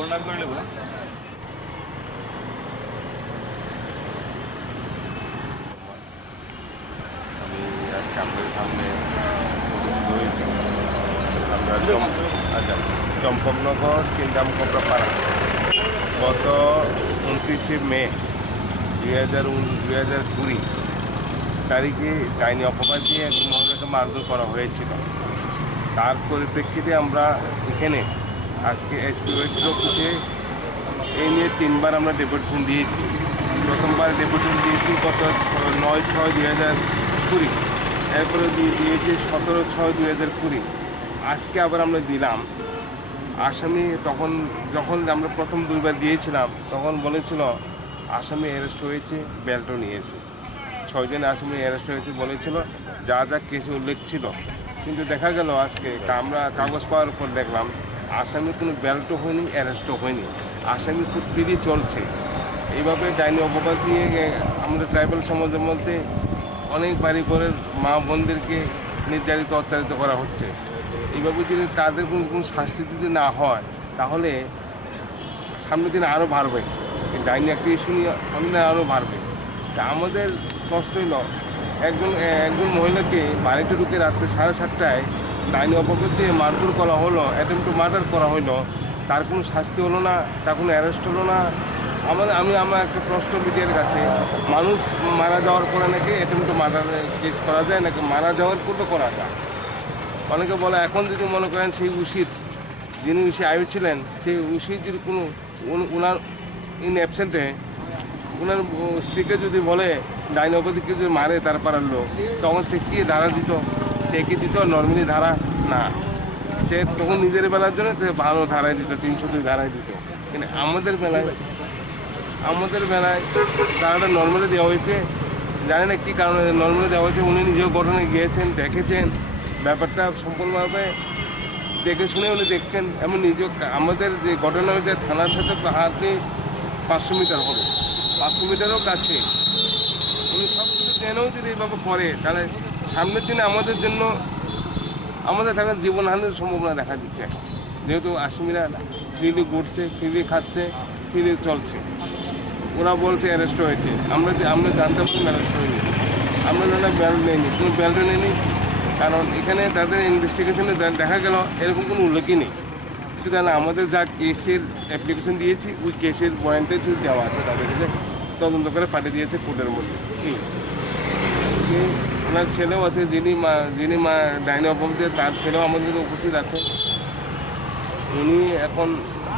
আমি আজকে আপনাদের সামনে হয়েছি আমরা আচ্ছা চম্পকনগর কিংডম কোবরাপাড়া গত 29শে মে 2020 তারিখে ডাইনি অপবাদ দিয়ে এক মহিলাকে মারধর করা হয়েছিল। তার পরিপ্রেক্ষিতে আমরা এখানে আজকে এসপি ওয়েস্ট অফিসে এই নিয়ে 3বার আমরা ডেপুটেশন দিয়েছি। প্রথমবার ডেপুটেশন দিয়েছি গত 9/6/2020, এরপরে দিয়েছি 17/6/2020। আজকে আবার আমরা দিলাম। আসামি যখন আমরা প্রথম 2বার দিয়েছিলাম তখন বলেছিল আসামি অ্যারেস্ট হয়েছে, বেল্টও নিয়েছে। 6 জন আসামি অ্যারেস্ট হয়েছে বলেছিল, যা যা কেসে উল্লেখ ছিল। কিন্তু দেখা গেল আজকে আমরা কাগজ পাওয়ার পর দেখলাম আসামি কোনো বেল্টও হয়নি, অ্যারেস্টও হয়নি। আসামি খুব ফ্রি চলছে। এইভাবে ডাইনি অপবাদ দিয়ে আমাদের ট্রাইবাল সমাজের মধ্যে অনেক বাড়ি ঘরের মা বোনদেরকে নির্যাতিত অত্যাচারিত করা হচ্ছে। এইভাবে যদি তাদের কোনো শাস্তি যদি না হয় তাহলে সামনের দিন আরও বাড়বে। এই ডাইনি একটা ইস্যু নিয়ে সামনে আরও বাড়বে। তা আমাদের কষ্ট হইল একজন মহিলাকে বাড়িতে ঢুকে রাত্রে 7:30টায় ডাইনি অপবাদ দিয়ে মারধর করা হলো, অ্যাটেম্প টু মার্ডার করা হলো। তার কোনো শাস্তি হলো না, তার কোনো অ্যারেস্ট হলো না। আমার একটা প্রশ্ন মিডিয়ার কাছে, মানুষ মারা যাওয়ার পরে নাকি অ্যাটেম্প টু মার্ডারের কেস করা যায় নাকি মারা যাওয়ার পরও করা যায়? অনেকে বলে এখন যদি মনে করেন সেই যিনি উশি আয়ু ছিলেন সেই উশির যদি কোনো ওনার ইন অ্যাবসেন্টে ওনার স্ত্রীকে যদি বলে ডাইনি অপবাদীকে যদি মারে তার পাড়ার লোক, তখন সে কী ধারা দিত? সে কি দিত নর্মালি ধারা? না, সে তখন নিজের বেলার জন্য সে ভালো ধারায় দিত, 302 ধারায় দিত। কিন্তু আমাদের বেলায় ধারাটা নর্মালি দেওয়া হয়েছে। জানি না কী কারণে নর্মালি দেওয়া হয়েছে। উনি নিজেও ঘটনায় গিয়েছেন, দেখেছেন, ব্যাপারটা সম্পূর্ণভাবে দেখে শুনে উনি দেখছেন। এমন নিজেও আমাদের যে ঘটনা হয়েছে থানার সাথে হাতে 500 মিটার হবে, 500 মিটারও কাছে। উনি সব কিছু জেনেও যদি এইভাবে করে তাহলে সামনের দিনে আমাদের জন্য আমাদের থাকার জীবনহানির সম্ভাবনা দেখা দিচ্ছে। যেহেতু আসামিরা ফ্রিলি ঘুরছে, ফ্রিলি খাচ্ছে, ফ্রিলি চলছে। ওরা বলছে অ্যারেস্ট হয়েছে, আমরা জানতে পারি অ্যারেস্ট হয়নি। আমরা জানা বেল্ট নেয়নি, কোনো বেল্টও নেয়নি। কারণ এখানে তাদের ইনভেস্টিগেশনে দেখা গেল এরকম কোনো উল্লেখই নেই। সুতরাং আমাদের যা কেসের অ্যাপ্লিকেশন দিয়েছি ওই কেসের পয়েন্টে যদি দেওয়া আছে তাদের কাছে তদন্ত করে পাঠিয়ে দিয়েছে কোর্টের মধ্যে। ওনার ছেলেও আছে, যিনি মা ডাইনি অপবাদে তার ছেলেও আমাদের উপস্থিত আছে। উনি এখন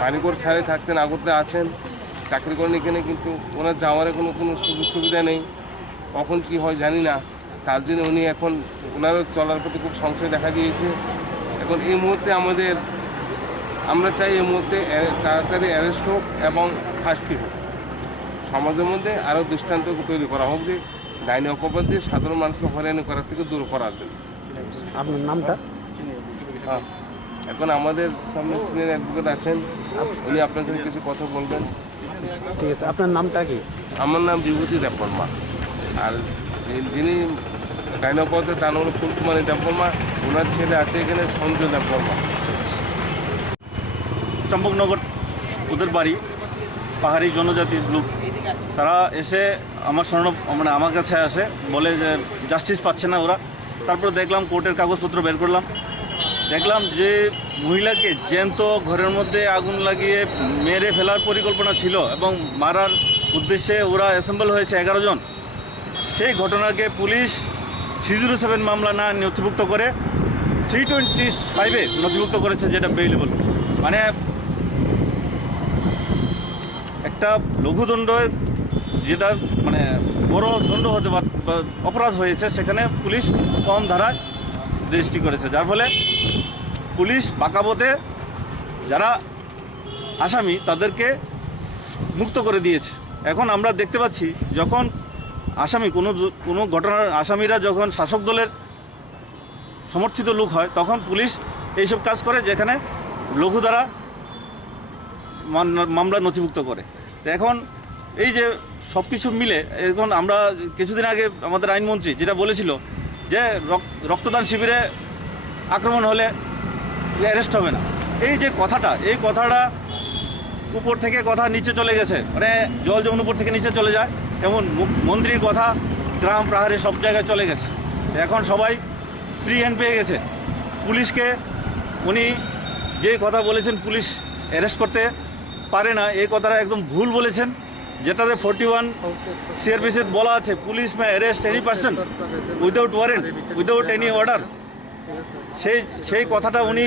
বাড়িঘর ছাড়ে থাকছেন, আগরতে আছেন, চাকরি করেন এখানে। কিন্তু ওনার যাওয়ার কোনো সুযোগ সুবিধা নেই, কখন কী হয় জানি না। তার জন্য উনি এখন ওনারও চলার প্রতি খুব সংশয় দেখা দিয়েছে। এখন এই মুহূর্তে আমরা চাই এই মুহূর্তে তাড়াতাড়ি অ্যারেস্ট হোক এবং শাস্তি হোক। সমাজের মধ্যে আরও দৃষ্টান্ত তৈরি করা হোক যে ডাইনি অপবাদ দিয়ে সাধারণ মানুষকে হয়রানি করার থেকে দূর করার জন্য। আপনার নামটা? হ্যাঁ, এখন আমাদের সামনে সিনিয়র অ্যাডভোকেট আছেন, উনি আপনার সাথে কিছু কথা বলবেন। ঠিক আছে, আপনার নামটা কি? আমার নাম বিভূতি দেববর্মা। আর যিনি ডাইনি অপবাদে তার নাম হলো ফুলকুমারী দেববর্মা। ওনার ছেলে আছে এখানে সঞ্জয় দেববর্মা। চম্পকনগর ওদের বাড়ি, পাহাড়ি জনজাতির লোক। তারা এসে আমার কাছে আসে, বলে যে জাস্টিস পাচ্ছে না ওরা। তারপর দেখলাম কোর্টের কাগজপত্র বের করলাম, দেখলাম যে মহিলাকে জ্যান্ত ঘরের মধ্যে আগুন লাগিয়ে মেরে ফেলার পরিকল্পনা ছিল এবং মারার উদ্দেশ্যে ওরা অ্যাসেম্বল হয়েছে 11 জন। সেই ঘটনাকে পুলিশ 307 মামলা না নথিভুক্ত করে 325-এ নথিভুক্ত করেছে, যেটা বেইলেবল। মানে একটা লঘুদণ্ডের যেটা মানে বড় দণ্ড হতে বা অপরাধ হয়েছে, সেখানে পুলিশ কম ধারায় রেজিস্ট্রি করেছে, যার ফলে পুলিশ বাঁকাবতে যারা আসামি তাদেরকে মুক্ত করে দিয়েছে। এখন আমরা দেখতে পাচ্ছি যখন আসামি কোনো ঘটনার আসামিরা যখন শাসক দলের সমর্থিত লোক হয় তখন পুলিশ এইসব কাজ করে, যেখানে লঘু দ্বারা মামলা নথিভুক্ত করে। তো এখন এই যে সব কিছু মিলে এখন আমরা কিছুদিন আগে আমাদের আইনমন্ত্রী যেটা বলেছিল যে রক্তদান শিবিরে আক্রমণ হলে অ্যারেস্ট হবে না, এই কথাটা উপর থেকে কথা নিচে চলে গেছে, মানে জল যেমন উপর থেকে নিচে চলে যায় তেমন মন্ত্রীর কথা গ্রাম পাহাড়ে সব জায়গায় চলে গেছে। এখন সবাই ফ্রি হ্যান্ড পেয়ে গেছে। পুলিশকে উনি যে কথা বলেছেন পুলিশ অ্যারেস্ট করতে পারে না, এই কথাটা একদম ভুল বলেছেন। যেটাতে 41 সিআরপিসি বলা আছে, police may arrest any person without warrant, without any order. সেই কথাটা উনি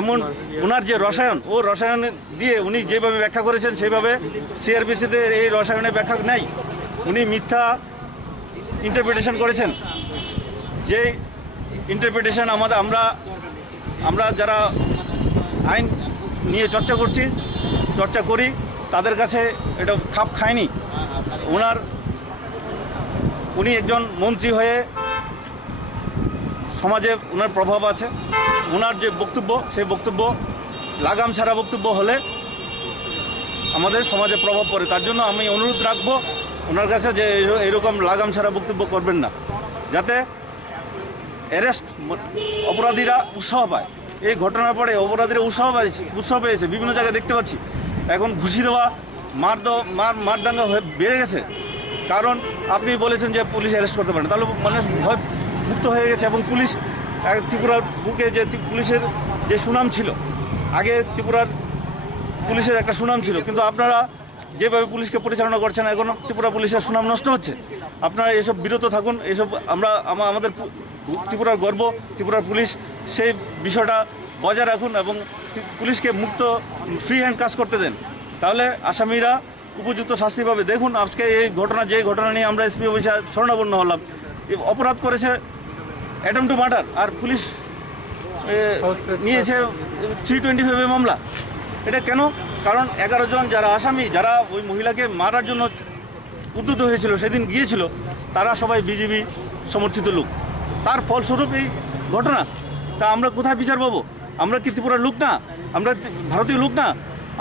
এমন ওনার যে রসায়ন, ও রসায়ন দিয়ে উনি যেভাবে ব্যাখ্যা করেছেন সেইভাবে সিআরপিসিতে এই রসায়নের ব্যাখ্যা নেই। উনি মিথ্যা ইন্টারপ্রিটেশন করেছেন। যে ইন্টারপ্রিটেশন আমরা যারা আইন নিয়ে চর্চা করি তাদের কাছে এটা খাপ খায়নি। উনি একজন মন্ত্রী হয়ে সমাজে ওনার প্রভাব আছে। ওনার যে বক্তব্য সেই বক্তব্য লাগাম ছাড়া বক্তব্য হলে আমাদের সমাজে প্রভাব পড়ে। তার জন্য আমি অনুরোধ রাখবো ওনার কাছে যে এরকম লাগাম ছাড়া বক্তব্য করবেন না, যাতে অ্যারেস্ট অপরাধীরা উৎসাহ পায়। এই ঘটনার পরে অপরাধীরা উৎসাহ পেয়েছে, বিভিন্ন জায়গায় দেখতে পাচ্ছি। এখন ঘুষি দেওয়া, মারদাঙ্গা হয়ে বেড়ে গেছে। কারণ আপনি বলেছেন যে পুলিশ অ্যারেস্ট করতে পারেন, তাহলে মানুষ ভয় মুক্ত হয়ে গেছে। এবং পুলিশ ত্রিপুরার বুকে যে পুলিশের যে সুনাম ছিল, আগে ত্রিপুরার পুলিশের একটা সুনাম ছিল, কিন্তু আপনারা যেভাবে পুলিশকে পরিচালনা করছেন এখন ত্রিপুরা পুলিশের সুনাম নষ্ট হচ্ছে। আপনারা এসব বিরত থাকুন। এসব আমাদের ত্রিপুরার গর্ব, ত্রিপুরার পুলিশ, সেই বিষয়টা বজায় রাখুন এবং পুলিশকে মুক্ত ফ্রি হ্যান্ড কাজ করতে দেন, তাহলে আসামিরা উপযুক্ত শাস্তি পাবে। দেখুন আজকে এই ঘটনা নিয়ে আমরা এসপি অফিসে শরণাপন্ন হলাম। অপরাধ করেছে অ্যাটেম্প টু মার্ডার, আর পুলিশ নিয়েছে 325 মামলা। এটা কেন? কারণ 11 জন যারা আসামি, যারা ওই মহিলাকে মারার জন্য উদ্যত হয়েছিল, সেদিন গিয়েছিল, তারা সবাই বিজেপি সমর্থিত লোক। তার ফলস্বরূপ এই ঘটনা। তা আমরা কোথায় বিচার পাবো? আমরা কি ত্রিপুরার লোক না? আমরা ভারতীয় লোক না?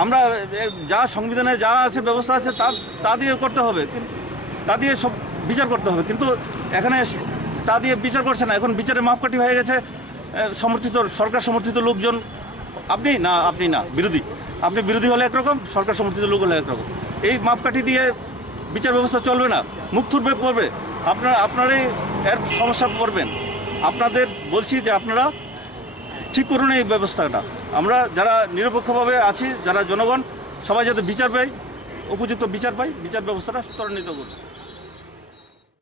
আমরা যা সংবিধানে যা আছে, ব্যবস্থা আছে, তা দিয়ে করতে হবে, তা দিয়ে সব বিচার করতে হবে। কিন্তু এখানে তা দিয়ে বিচার করছে না। এখন বিচারে মাপকাঠি হয়ে গেছে সরকার সমর্থিত লোকজন। আপনি না বিরোধী। আপনি বিরোধী হলে একরকম, সরকার সমর্থিত লোক হলে একরকম। এই মাপকাঠি দিয়ে বিচার ব্যবস্থা চলবে না, মুখ থুরবে পড়বে। আপনারাই এর সমস্যা পড়বেন। আপনাদের বলছি যে আপনারা ঠিক করুন এই ব্যবস্থাটা। আমরা যারা নিরপেক্ষভাবে আছি, যারা জনগণ, সবাই যাতে বিচার পাই, উপযুক্ত বিচার পাই, বিচার ব্যবস্থাটা ত্বরান্বিত করুন।